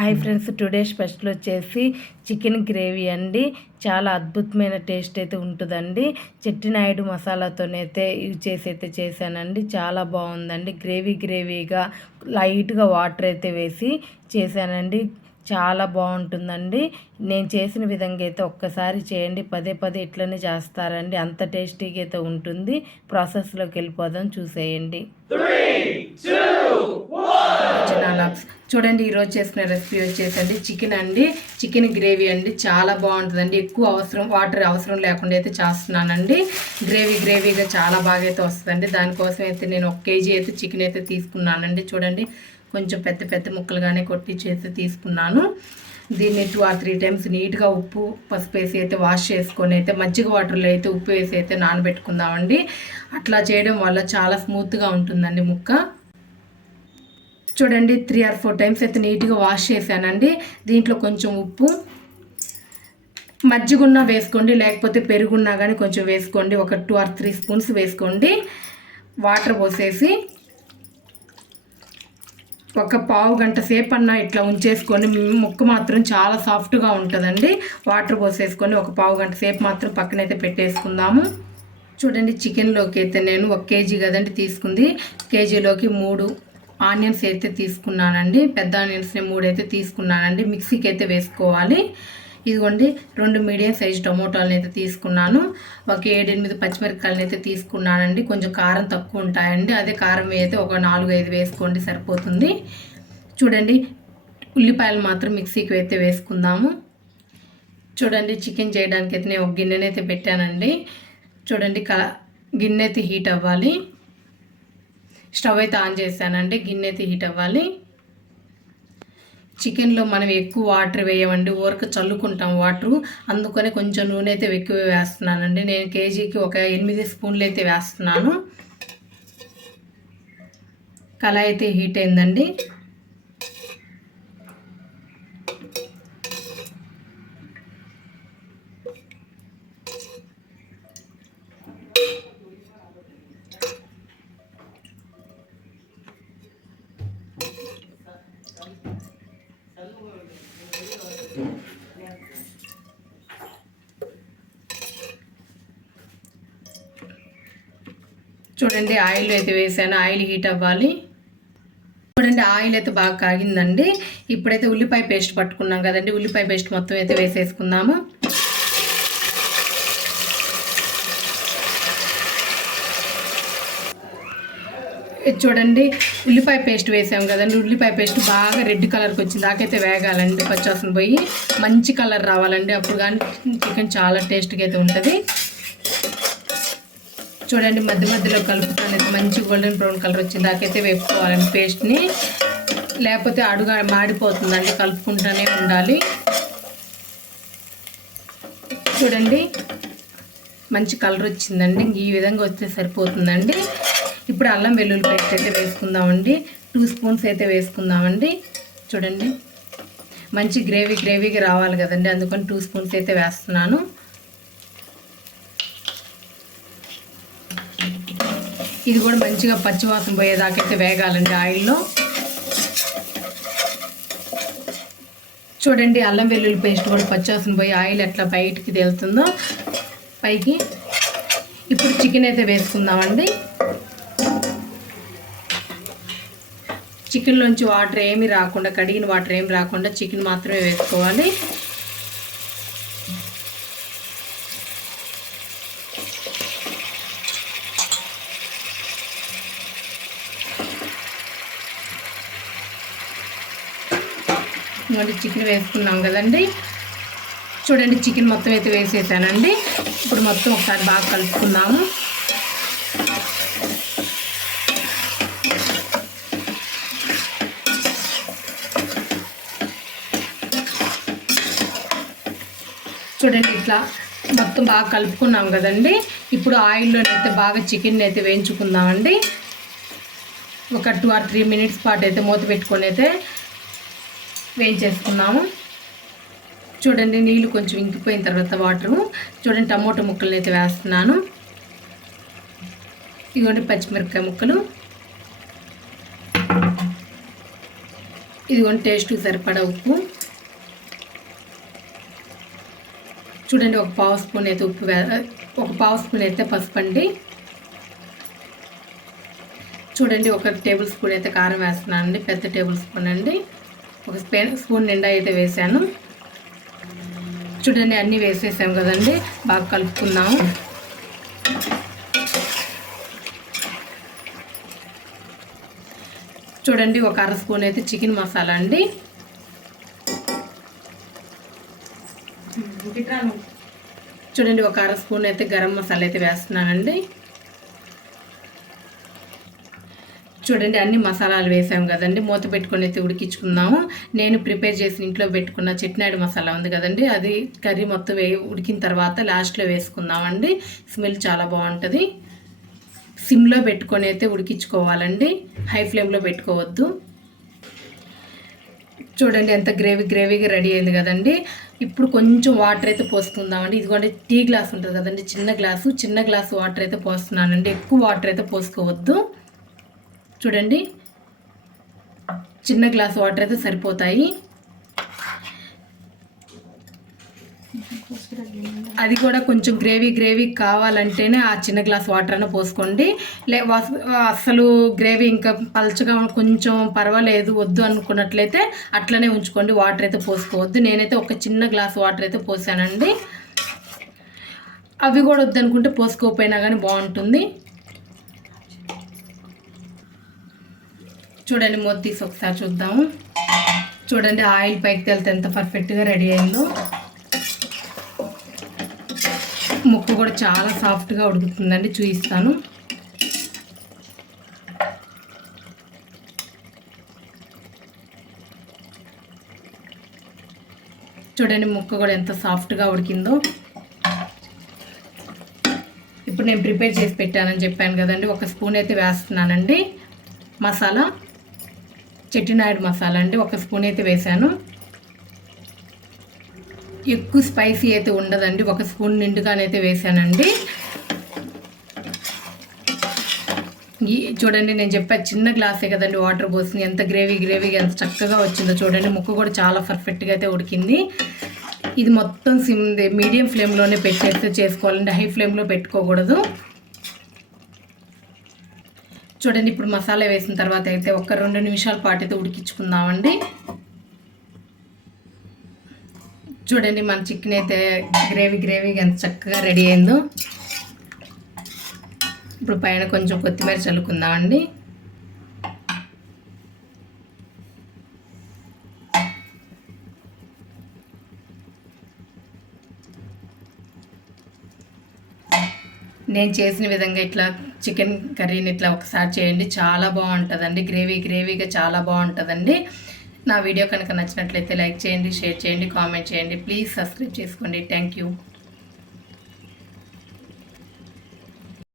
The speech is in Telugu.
హాయ్ ఫ్రెండ్స్ టుడే స్పెషల్ వచ్చేసి చికెన్ గ్రేవీ అండి. చాలా అద్భుతమైన టేస్ట్ అయితే ఉంటుందండి. చెట్టినాయుడు మసాలాతోనైతే యూజ్ చేసి అయితే చేశానండి. చాలా బాగుందండి. గ్రేవీ గ్రేవీగా లైట్గా వాటర్ అయితే వేసి చేశానండి. చాలా బాగుంటుందండి. నేను చేసిన విధంగా అయితే ఒక్కసారి చేయండి. పదే పదే ఇట్లనే చేస్తారండి. అంత టేస్టీగా అయితే ఉంటుంది. ప్రాసెస్లోకి వెళ్ళిపోదాం. చూసేయండి. చూడండి ఈరోజు చేసిన రెసిపీ వచ్చేసండి. చికెన్ అండి. చికెన్ గ్రేవీ అండి. చాలా బాగుంటుందండి. ఎక్కువ అవసరం వాటర్ అవసరం లేకుండా అయితే చేస్తున్నానండి. గ్రేవీ గ్రేవీగా చాలా బాగా అయితే వస్తుందండి. దానికోసం అయితే నేను ఒక కేజీ అయితే చికెన్ అయితే తీసుకున్నానండి. చూడండి కొంచెం పెద్ద పెద్ద ముక్కలుగానే కొట్టి చేసి తీసుకున్నాను. దీన్ని టూ ఆర్ త్రీ టైమ్స్ నీట్గా ఉప్పు పసుపు వేసి అయితే వాష్ చేసుకొని అయితే మజ్జిగ వాటర్లో అయితే ఉప్పు వేసి అయితే నానబెట్టుకుందామండి. అట్లా చేయడం వల్ల చాలా స్మూత్గా ఉంటుందండి ముక్క. చూడండి త్రీ ఆర్ ఫోర్ టైమ్స్ అయితే నీట్గా వాష్ చేశానండి. దీంట్లో కొంచెం ఉప్పు మజ్జిగున్న వేసుకోండి లేకపోతే పెరుగున్నా కానీ కొంచెం వేసుకోండి. ఒక టూ ఆర్ త్రీ స్పూన్స్ వేసుకోండి. వాటర్ పోసేసి ఒక పావు గంట సేపు అన్న ఇట్లా ఉంచేసుకొని ముక్క మాత్రం చాలా సాఫ్ట్గా ఉంటుందండి. వాటర్ పోసేసుకొని ఒక పావు గంట సేపు మాత్రం పక్కనైతే పెట్టేసుకుందాము. చూడండి చికెన్లోకి అయితే నేను ఒక కేజీ కదండి తీసుకుంది. కేజీలోకి మూడు ఆనియన్స్ అయితే తీసుకున్నానండి. పెద్ద ఆనియన్స్ని మూడు అయితే తీసుకున్నానండి. మిక్సీకి అయితే వేసుకోవాలి. ఇదిగోండి రెండు మీడియం సైజ్ టమోటాలను అయితే తీసుకున్నాను. ఒక ఏడెనిమిది పచ్చిమిరపకాయలను అయితే తీసుకున్నానండి. కొంచెం కారం తక్కువ ఉంటాయండి. అదే కారం అయితే ఒక నాలుగు ఐదు వేసుకోండి సరిపోతుంది. చూడండి ఉల్లిపాయలు మాత్రం మిక్సీకి అయితే వేసుకుందాము. చూడండి చికెన్ చేయడానికి అయితే నేను ఒక గిన్నెనైతే పెట్టానండి. చూడండి క గిన్నె అయితే హీట్ అవ్వాలి. స్టవ్ అయితే ఆన్ చేశానండి గిన్నె అయితే హీట్ అవ్వాలి. చికెన్లో మనం ఎక్కువ వాటర్ వేయమండి ఊరక చల్లుకుంటాం వాటరు. అందుకని కొంచెం నూనె అయితే ఎక్కువ వేస్తున్నానండి. నేను కేజీకి ఒక ఎనిమిది స్పూన్లు అయితే వేస్తున్నాను. కళాయి అయితే హీట్ అయిందండి. చూడండి ఆయిల్ అయితే వేసాను. ఆయిల్ హీట్ అవ్వాలి. చూడండి ఆయిల్ అయితే బాగా కాగిందండి. ఇప్పుడైతే ఉల్లిపాయ పేస్ట్ పట్టుకున్నాం కదండి. ఉల్లిపాయ పేస్ట్ మొత్తం అయితే వేసేసుకుందాము. చూడండి ఉల్లిపాయ పేస్ట్ వేసాం కదండి. ఉల్లిపాయ పేస్ట్ బాగా రెడ్ కలర్కి వచ్చింది. దాకైతే వేగాలండి పచ్చాసన పోయి. మంచి కలర్ రావాలండి. అప్పుడు కానీ చికెన్ చాలా టేస్ట్గా అయితే ఉంటుంది. చూడండి మధ్య మధ్యలో కలుపుతాను. మంచి గోల్డెన్ బ్రౌన్ కలర్ వచ్చింది. దాకైతే వేపుకోవాలండి పేస్ట్ని లేకపోతే అడుగు మాడిపోతుందండి. కలుపుకుంటూనే ఉండాలి. చూడండి మంచి కలర్ వచ్చిందండి. ఈ విధంగా వస్తే సరిపోతుందండి. ఇప్పుడు అల్లం వెల్లుల్లి పేస్ట్ అయితే వేసుకుందామండి. టూ స్పూన్స్ అయితే వేసుకుందామండి. చూడండి మంచి గ్రేవీ గ్రేవీగా రావాలి కదండి. అందుకని టూ స్పూన్స్ అయితే వేస్తున్నాను. ఇది కూడా మంచిగా పచ్చివాసన పోయేదాకైతే వేగాలండి ఆయిల్లో. చూడండి అల్లం వెల్లుల్లి పేస్ట్ కూడా పచ్చివాసన పోయి ఆయిల్ ఎట్లా బయటికి తేలుతుందో పైకి. ఇప్పుడు చికెన్ అయితే వేసుకుందామండి. చికెన్లోంచి వాటర్ ఏమి రాకుండా కడిగిన వాటర్ ఏమి రాకుండా చికెన్ మాత్రమే వేసుకోవాలి. మళ్ళీ చికెన్ వేసుకున్నాం కదండి. చూడండి చికెన్ మొత్తం అయితే వేసేసానండి. ఇప్పుడు మొత్తం ఒకసారి బాగా కలుపుకుందాము. చూడండి ఇట్లా మొత్తం బాగా కలుపుకున్నాం కదండి. ఇప్పుడు ఆయిల్లోనైతే బాగా చికెన్ అయితే వేయించుకుందామండి. ఒక టూ ఆర్ త్రీ మినిట్స్ పాటు అయితే మూత పెట్టుకొని అయితే వేయించేసుకున్నాము చూడండి నీళ్ళు కొంచెం ఇంకిపోయిన తర్వాత వాటరు. చూడండి టమోటో ముక్కలు అయితే వేస్తున్నాను. ఇదిగోండి పచ్చిమిరపకాయ ముక్కలు. ఇదిగోండి టేస్ట్ సరిపడా ఉప్పు. చూడండి ఒక పావు స్పూన్ అయితే ఉప్పు వే- ఒక పావు స్పూన్ అయితే పసుపు అండి. చూడండి ఒక టేబుల్ స్పూన్ అయితే కారం వేస్తున్నానండి పెద్ద టేబుల్ స్పూన్ అండి. ఒక స్పే- స్పూన్ నిండా అయితే వేసాను. చూడండి అన్నీ వేసేసాం కదండి. బాగా కలుపుకుందాము చూడండి ఒక అర స్పూన్ అయితే చికెన్ మసాలా అండి. చూడండి ఒక అర స్పూన్ అయితే గరం మసాలా అయితే వేస్తున్నానండి. చూడండి అన్ని మసాలాలు వేసాం కదండి. మూత పెట్టుకొని అయితే ఉడికించుకుందాము. నేను ప్రిపేర్ చేసిన ఇంట్లో పెట్టుకున్న చెట్నాడు మసాలా ఉంది కదండి. అది కర్రీ మొత్తం వే ఉడికిన తర్వాత లాస్ట్లో వేసుకుందామండి. స్మెల్ చాలా బాగుంటుంది. సిమ్లో పెట్టుకొని అయితే ఉడికించుకోవాలండి. హై ఫ్లేమ్లో పెట్టుకోవద్దు. చూడండి ఎంత గ్రేవీ గ్రేవీగా రెడీ అయింది కదండి. ఇప్పుడు కొంచెం వాటర్ అయితే పోసుకుందామండి. ఇదిగోండి టీ గ్లాస్ ఉంటుంది కదండి. చిన్న గ్లాసు చిన్న గ్లాసు వాటర్ అయితే పోస్తున్నానండి. ఎక్కువ వాటర్ అయితే పోసుకోవద్దు. చూడండి. చిన్న గ్లాస్ వాటర్ అయితే సరిపోతాయి. అది కూడా కొంచెం గ్రేవీ గ్రేవీ కావాలంటేనే ఆ చిన్న గ్లాస్ వాటర్ అన్న పోసుకోండి. లే అసలు గ్రేవీ ఇంకా పలచగా కొంచెం పర్వాలేదు వద్దు అనుకున్నట్లయితే అట్లనే ఉంచుకోండి. వాటర్ అయితే పోసుకోవద్దు. నేనైతే ఒక చిన్న గ్లాస్ వాటర్ అయితే పోసానండి. అవి కూడా వద్దనుకుంటే పోసుకోకపోయినా కానీ బాగుంటుంది. చూడండి మూత తీసి ఒకసారి చూద్దాము. చూడండి ఆయిల్ పైకి తెలితే ఎంత పర్ఫెక్ట్గా రెడీ అయిందో. ముక్కు కూడా చాలా సాఫ్ట్గా ఉడుకుతుందండి చూపిస్తాను. చూడండి ముక్క కూడా ఎంత సాఫ్ట్గా ఉడికిందో. ఇప్పుడు నేను ప్రిపేర్ చేసి పెట్టానని చెప్పాను కదండి ఒక స్పూన్ అయితే వేస్తున్నానండి. మసాలా. చెట్టినాయుడు మసాలా అండి ఒక స్పూన్ అయితే వేసాను ఎక్కువ స్పైసీ అయితే ఉండదండి ఒక స్పూన్ నిండుగానైతే వేసానండి ఈ చూడండి నేను చెప్పా చిన్న గ్లాసే కదండి వాటర్ పోసింది. ఎంత గ్రేవీ గ్రేవీగా ఎంత చక్కగా వచ్చిందో చూడండి. ముక్క కూడా చాలా పర్ఫెక్ట్గా అయితే ఉడికింది. ఇది మొత్తం సిమ్ మీడియం ఫ్లేమ్లోనే పెట్టేస్తే చేసుకోవాలండి. హై ఫ్లేమ్లో పెట్టుకోకూడదు. చూడండి ఇప్పుడు మసాలా వేసిన తర్వాత అయితే ఒక రెండు నిమిషాల పాటు అయితే ఉడికించుకుందామండి. చూడండి మన చికెన్ అయితే గ్రేవీ గ్రేవీగా ఎంత చక్కగా రెడీ అయిందో. ఇప్పుడు పైన కొంచెం కొత్తిమీర చల్లుకుందామండి. నేను చేసిన విధంగా ఇట్లా చికెన్ కర్రీని ఇట్లా ఒకసారి చేయండి. చాలా బాగుంటుందండి. గ్రేవీ గ్రేవీగా చాలా బాగుంటుందండి. నా వీడియో కనుక నచ్చినట్లయితే లైక్ చేయండి షేర్ చేయండి కామెంట్ చేయండి. ప్లీజ్ సబ్స్క్రైబ్ చేసుకోండి. Thank you.